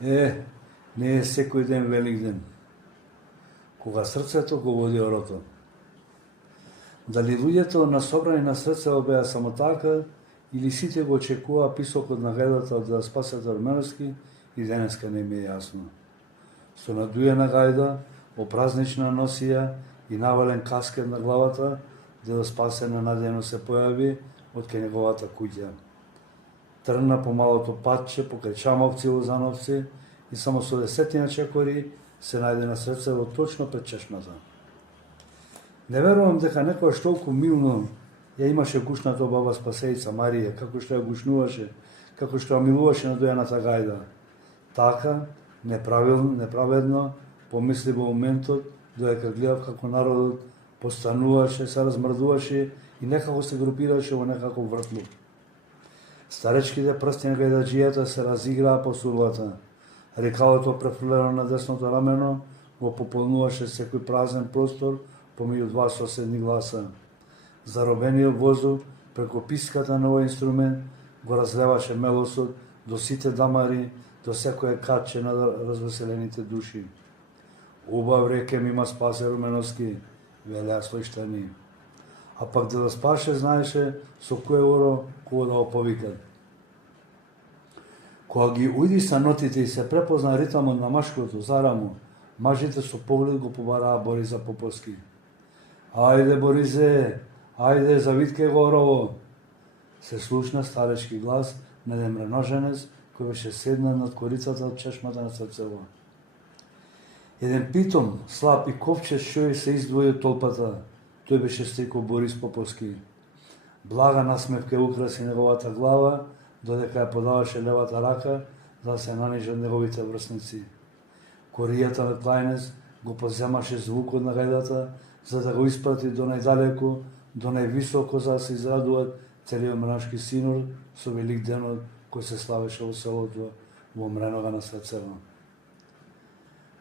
Не е секој ден велик ден, кога срцето го води орото. Дали луѓето на собрани на срцево беа само така, или сите го очекуваа писокот на гајдата од да спасат Арменовски, и денеска не ми е јасно. Со надујена гајда, опразнична носија и навален каскет на главата, да спасена надејно се појави од кај неговата куќа. Тргна по малото патче, покрај Чамовци и Лозановци, и само со 10 чекори се најде на срцево точно пред чешмата. Не верувам дека некојаш толку милно ја имаше гушнато баба Спасеица Марија, како што ја гушнуваше, како што ја милуваше надојаната гајда. Така, неправедно, помисли во моментот, додека гледав како народот постануваше, се размрдуваше и некако се групираше во некаков вртлук. Старечките прсти на гајдаджијата се разиграа по сурвата. Рекалото префрлено на десното рамено го пополнуваше секој празен простор помеѓу два соседни гласа. Заробениот воздух преку писката на овој инструмент го разлеваше мелосот до сите дамари, до секој катче на развеселените души. Убав реке мима спасе Руменовски, велеа својштани. А пак да спаше знаеше со кој оро кога да оповикат. Кога ги ујдиса нотите и се препозна ритамот на машкото зараму, мажите со поглед го побараа Бориза Поповски. Ајде, Боризе, ајде, завитке го орово. Се слушна старечки глас на еден мреноженец кој беше седнал над корицата од чешмата на срцево. Еден питом, слаб и ковчеж човек се издвои од толпата. Тој беше стеко Борис Поповски. Блага насмевка украси неговата глава, додека ја подаваше левата рака, за да се нанижат неговите врсници. Коријата на Клајнес го поземаше звукот на гајдата, за да го испрати до најдалеку, до највисоко, за да се израдуваат целиот мренашки синор со велик денот кој се славеше во селото во Мренога на Срцево.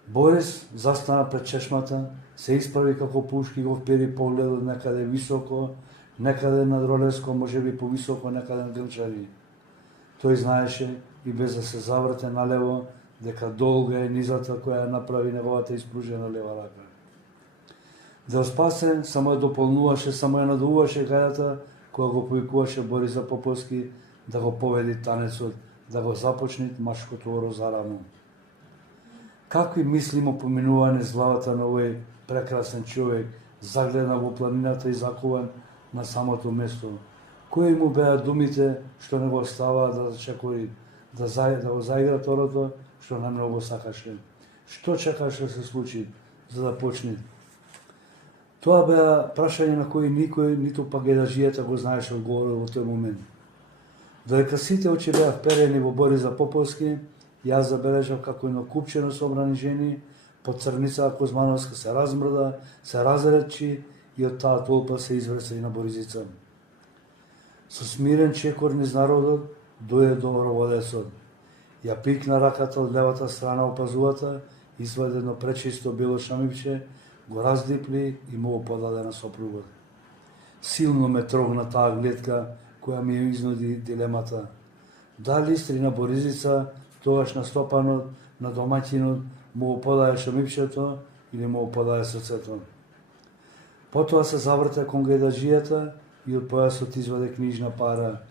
Борис застана пред чешмата, се исправи како пушки и го впери погледот некаде високо, некаде над Ролеско, можеби повисоко некаде на Грнчари. Тој знаеше и без да се заврте налево, дека долга е низата која ја направи неговата испружена лева рака. Да спасе, само ја дополнуваше, само ја надуваше гајата, која го повикуваше Бориса Поповски да го поведи танецот, да го започне машкото оро зарамо. Какви мисли му поминува низ главата на овој прекрасен човек, загледан во планината и закуван на самото место? Кои му беа думите што не го оставаа да зачекори, да го заигра торото што најмногу сакаше? Што чекаше да се случи за да почне? Тоа беа прашање на кои никој, ниту пак гајдаджијата го знаеше одговорот во тој момент. Додека сите очи беа вперени во Бориса Поповски, јас забележав како едно купче на собрани жени под црница Козмановска се размрда, се разречи и од таа толпа се изврса и на Боризица. Со смирен чекор низ народот дојде до роводецот. Ја пикна раката од левата страна опазувата, извади едно пречисто бело шамипче, го раздипли и му го подаде на сопругот. Силно ме трогна таа гледка која ми ја изнуди дилемата. Дали истри на Боризица, тогаш настопанот на домаќинот, му го подаде шамипчето или му го подаде срцето. Потоа се заврте кон гајдаджијата и од појасот изваде книжна пара.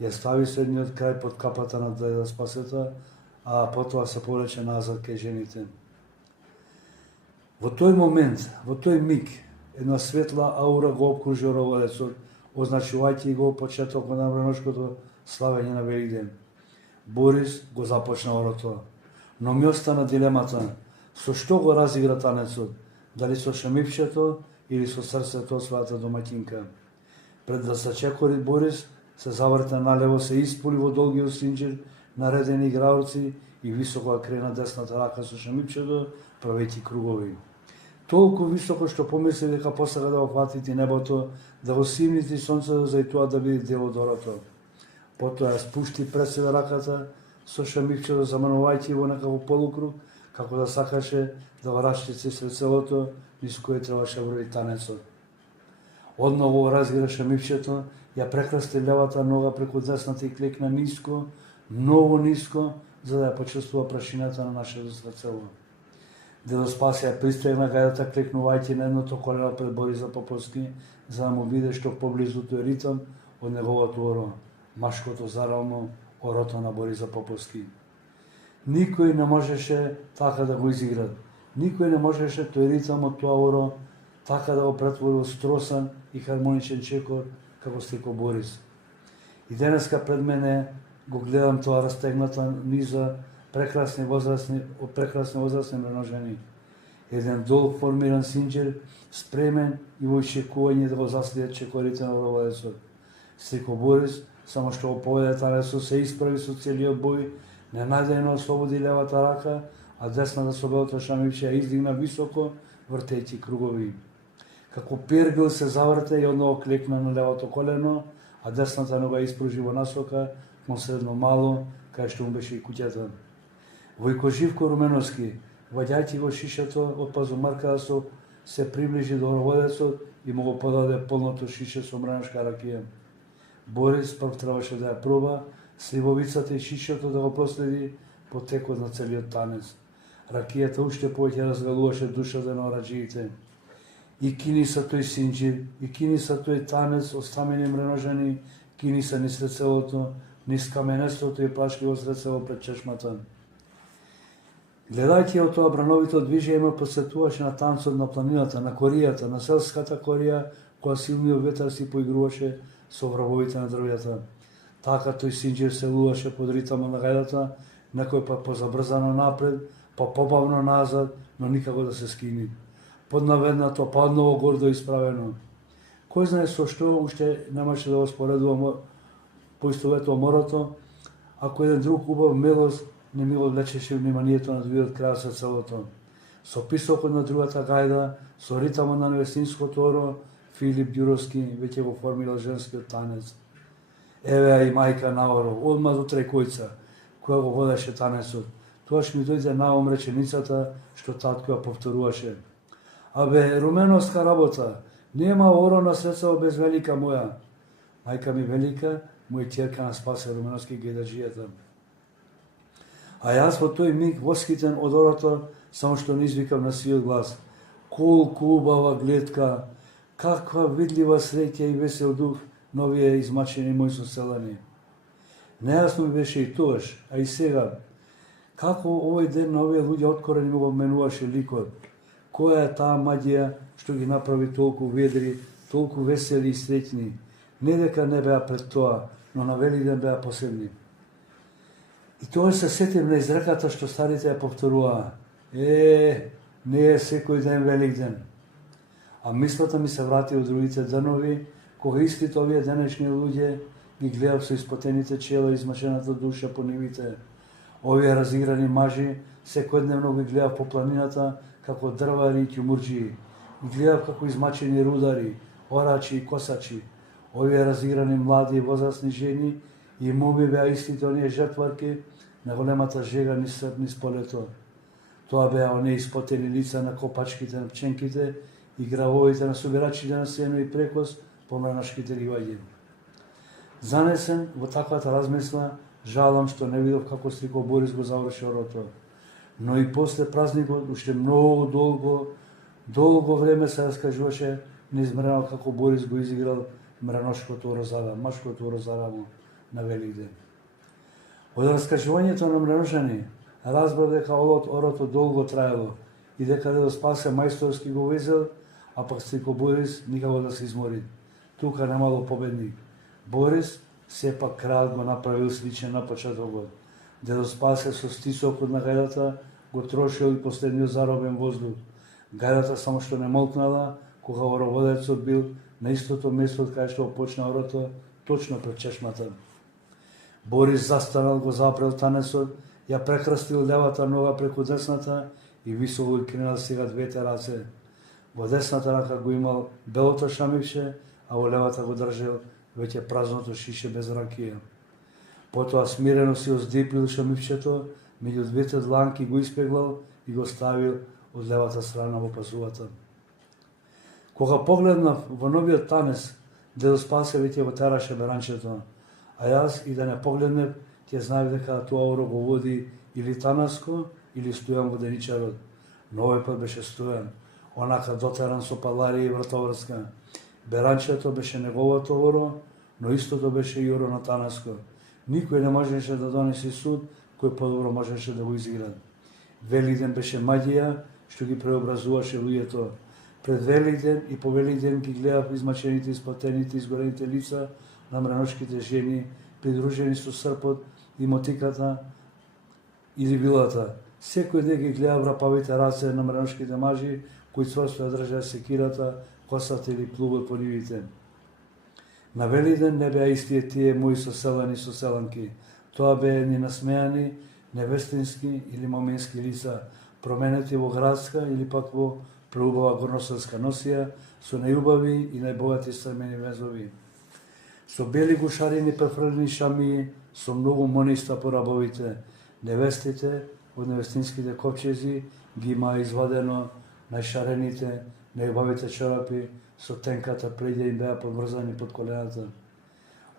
Ја стави средниот крај под капата на дајда Спасета, а потоа се повлече назад кај жените. Во тој момент, во тој миг, една светла аура го обкружи роводецот, означувајќи го почетокот на мреношкото славење на Великден. Борис го започна орото, но ми остана дилемата, со што го разигра танецот, дали со шамипчето или со срцето од својата домаќинка. Пред да се чекори Борис, се заврте налево, се испули во долгиот синџир наредени играорци и високо крена десната рака со шамипчето, правејќи кругови. Толку високо што помисли дека посака да го фатити небото, да го симнити сонцето за и тоа да биде дел од орото. Потоа ја спушти пред себе раката со шамипчето, заманувајќи во некако полукруг, како да сакаше да го раштици сред селото низ кое требаше врви танецот. Одново разгира шамипчето, ја прекрасти левата нога преку десната и клекна ниско, многу ниско, за да ја почувствува прашината на нашето срцево. Дедо Спасе ја пристегна гајдата клекнувајќи на едното колено пред Борис Поповски, за да му биде што поблизу тој ритам од неговото оро, машкото заравно орото на Борис Поповски. Никој не можеше така да го изигра. Никој не можеше тој ритам од тоа оро така да го претвори во стросан и хармоничен чекор како стеко Борис. И денеска пред мене го гледам тоа растегната низа прекрасни возрастни мреножени. Еден долг формиран синџер, спремен и во очекување да го заследат чекорите на ороводецот. Стеко Борис, само што го поведе танецот, се исправи со целиот бој, ненадејно ослободи левата рака, а десната со белото шамивче ја издигна високо, вртејќи кругови. Како пергил се заврте и одново клекна на левото колено, а десната нога испружи во насока кон средно мало, кај што му беше и куќата. Војко Живко Руменовски, ваѓајќи го шишето од пазумарката се приближи до ороводецот и му го подаде полното шише со мреношка ракија. Борис прв требаше да ја проба, сливовицата и шишето да го проследи по текот на целиот танец. Ракијата уште повеќе разгалуваше душата на ораџиите. И кини са тој синџир, и кини са тој танец од стамени мреножени, кини са низ срцевото, низ каменестото и плашливо срцево пред чешмата. Гледајќи од тоа брановито движење ме посетуваше на танцот на планината, на коријата, на селската корија, која силниот ветар си поигруваше со врабовите на дрвјата. Така тој синџир се луваше под ритамот на гајдата, некој па позабрзано напред, па побавно назад, но никако да се скини. Поднаведнато, па одново гордо исправено. Кој знае со што уште немаше да го споредува поистоветува морото, ако еден друг убав мелост не ми го влечеше вниманието на другиот крај со целото. Со писокот на другата гајда, со ритамот на невестинското оро, Филип Ѓуровски веќе го формирал женскиот танец. Еве и мајка на оро, одма до трајкојца, која го водеше танецот. Тоаш ми дојде на ум реченицата што татко ја повторуваше. Абе, руменовска работа, нема оро на срцево без велика моја. Мајка ми велика, мој ќерка на Спасе Руменовски гедаджијата. А јас во тој миг восхитен од орото, само што не извикав на сиот глас. Колку убава гледка, каква видлива среќа и весел дух на овие измачени мои соселани. Нејасно ми беше и тоаш, а и сега. Како овој ден на овие луѓе откорени ми го менуваше ликот. Која е таа маѓија што ги направи толку ведри, толку весели и среќни. Не дека не беа пред тоа, но на Великден беа посебни. И тоа се сетим на изреката што старите ја повторуваа. Не е секој ден Великден. А мислата ми се врати од другите денови, кога истите овие денешни луѓе ги гледав со испотените чела и измачената душа по нивите. Овие разиграни мажи секојдневно ги гледав по планината како дрвари и ќумурџии. Ги гледав како измачени рудари, орачи и косачи. Овие разиграни млади и возрастни жени и моми беа истите оние жртварки на големата жега низ полето. Тоа беа оние испотени лица на копачките на пченките и гравовите на собирачите на сено и прекос по мреношките ливаѓи. Занесен во таквата размисла, жалам што не видов како Стико Борис го заврши орото. Но и после празникот, уште многу долго време се раскажуваше неизмерено како Борис го изиграл мреношкото орозара, машкото орозарамо на Великден. Од раскажувањето на мреножани, разбрав дека орото долго траело и дека Дедо Спасе мајсторски го везел, а пак Стико Борис никако да се измори. Тука немало победник. Борис сепак крајот го направил сличен на почетокот. Дедо Спасе со стисокот на гајдата го трошил и последниот заробен воздух. Гајдата само што не молкнала, кога ороводецот бил на истото место кај што почна орото, точно пред чешмата. Борис застанал, го запрел танецот, ја прекрстил левата нога преку десната и високо ги кренал сега двете раце. Во десната рака го имал белото шамивше, а во левата го држел веќе празното шише без ракија. Потоа смирено си оздипил шамивчето, меѓу двете дланки го испеглал и го ставил од левата страна во пазувата. Кога погледнав во новиот танец, Дедо Спасе веќе го тераше беранчето, а јас и да не погледнев, ќе знае дека тоа оро го води или Танаско, или Стојан Воденичарот. Но овој пат беше Стојан, онака дотеран со палари и вратоврска. Беранчето беше неговото оро, но истото беше и оро на Танаско. Никој не можеше да донесе суд кој подобро можеше да го изигра. Велиден беше магија што ги преобразуваше луѓето. Пред Велиден и по Велиден ги гледав измачените, исплатените, изгорените лица на мраношките жени, придружени со српот и мотиката или вилата. Секој ден ги гледав рапавите раце на мраношките мажи кои цврсто ја држаа секирата, косата или плугот по нивите. На Велиден не беа истие тие мои соселани и соселанки. Тоа беа ни насмеани, невестински или момински лица, променети во градска или пак во преубава горносарска носија, со најубави и најбогати стремени везови. Со бели гушарини префрлени шамии, со многу мониста по рабовите. Невестите од невестинските копчези ги има извадено најшарените, најубавите чорапи, со тенката плеѓа им беа подврзани под колената.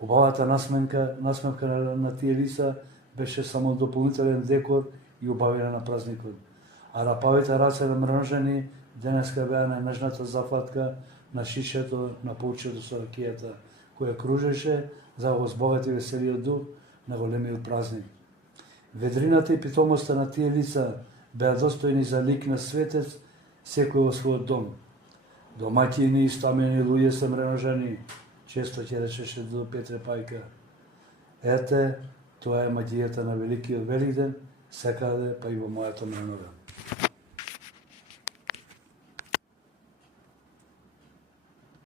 Убавата насмевка на тие лица беше само дополнителен декор и убавина на празникот. А рапавите раце на мрножени денеска беа на нежната зафатка на шишето, на паучето со ракијата, која кружеше за да го збогати веселиот дух на големиот празник. Ведрината и питомоста на тие лица беа достојни за лик на светец, секој во својот дом. Домаќини и стамени луѓе се мреножени, често ќе речеше до Петре Пајка. Ете, тоа е магијата на великиот Велиден, секаде па и во мојата мренога.